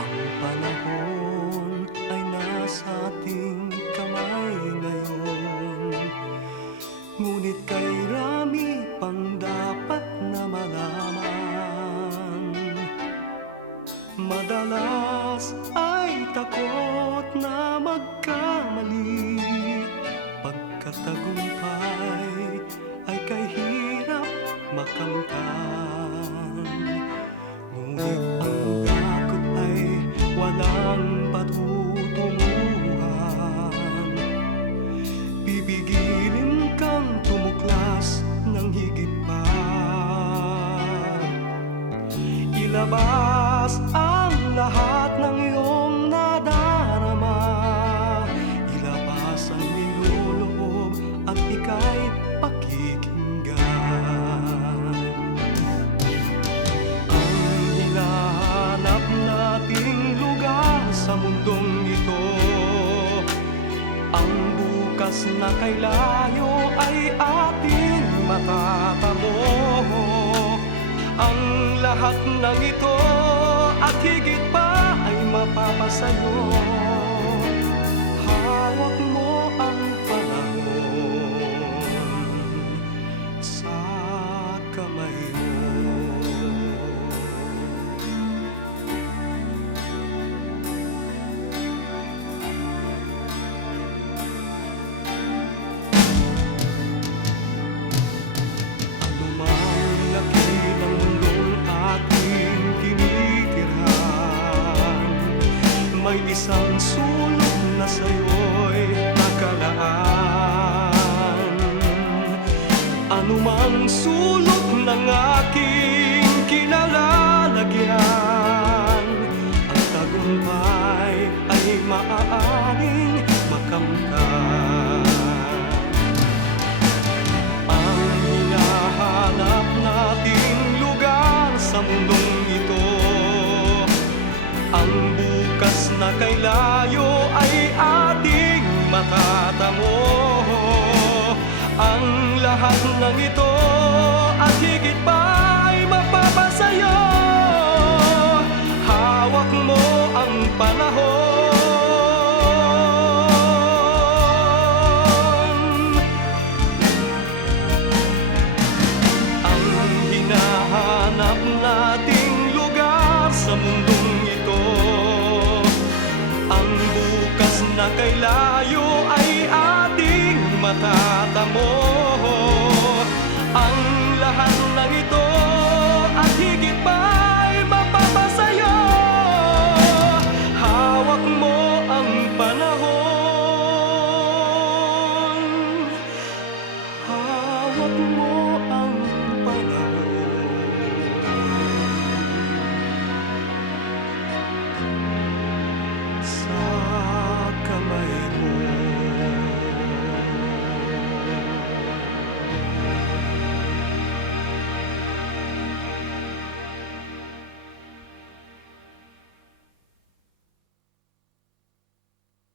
Ang panahon ay nasa ating kamay ngayon, ngunit kay rami pang dapat na malaman. Madalas ay takot na magkamali, pagkatagumpay ay kay hirap makamtan. Ngunit ang takot ay walang patutunguhan, pipigilin kang tumuklas ng higit pa. Ilabas ang lahat ng iyong nadarama, ilabas ang niloloob at ika'y pakikinggan. Ang hinahanap nating lugar sa mundong ito, ang bukas na kay layo ay ating matatamo. Ang lahat ng ito at higit pa ay mapapasayo. Hawak mo ang panahon sa kamay mo. Anumang laki ng mundong ating tinitirhan, may isang sulok na sa'yo'y nakalaan. Anumang sulok ng aking kinalalagyan, ang tagumpay ay maaaring makamtan. Ang hinahanap nating lugar sa mundong ito, ang bukas na kay layo ay ating matatamo. Ang lahat ng ito at higit pa ay mapapasayo. Hawak mo ang panahon. Ang hinahanap nating lugar sa mundong ito, ang bukas na kay layo ay ating matatamo.